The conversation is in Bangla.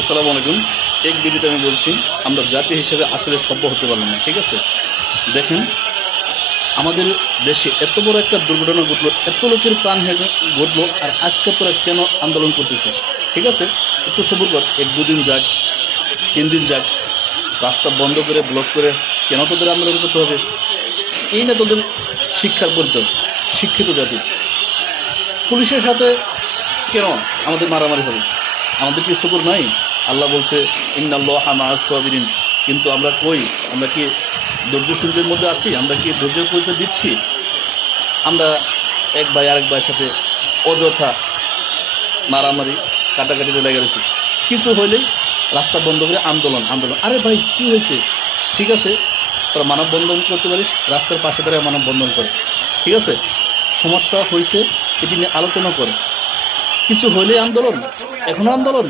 আসসালামু আলাইকুম। এক ভিডিওতে আমি বলছি আমরা জাতি হিসেবে আসলে সভ্য হতে পারলাম না। ঠিক আছে, দেখেন আমাদের দেশে এত বড় একটা দুর্ঘটনা ঘটলো, এত লোকের প্রাণ ঘটলো, আর আজকে তোরা কেন আন্দোলন করতেছিস? ঠিক আছে, একটু সবুর কর, এক দুদিন যাক, 3 দিন যাক, রাস্তা বন্ধ করে ব্লক করে কেন তোদের আন্দোলন করতে হবে? এই না তোদের শিক্ষার পরিচয়, শিক্ষিত জাতি। পুলিশের সাথে কেন আমাদের মারামারি হবে? আমাদের কি সবুর নাই? আল্লাহ বলছে ইন্নাল্লাহা মাআস সাবিরিন, কিন্তু আমরা কই? আমরা কি ধৈর্যশীলদের মধ্যে আছি? আমরা কি ধৈর্যের পরিচয় দিচ্ছি? আমরা এক ভাই আরেক ভাইয়ের সাথে অযথা মারামারি কাটাকাটিতে লেগে গেছি, কিছু হইলেই রাস্তা বন্ধ করে আন্দোলন আন্দোলন। আরে ভাই কি হয়েছে? ঠিক আছে, তোরা মানববন্ধন করতে পারিস, রাস্তার পাশে দাঁড়ায় মানববন্ধন করে। ঠিক আছে, সমস্যা হয়েছে এটি নিয়ে আলোচনা করে, কিছু হইলেই আন্দোলন, এখনো আন্দোলন।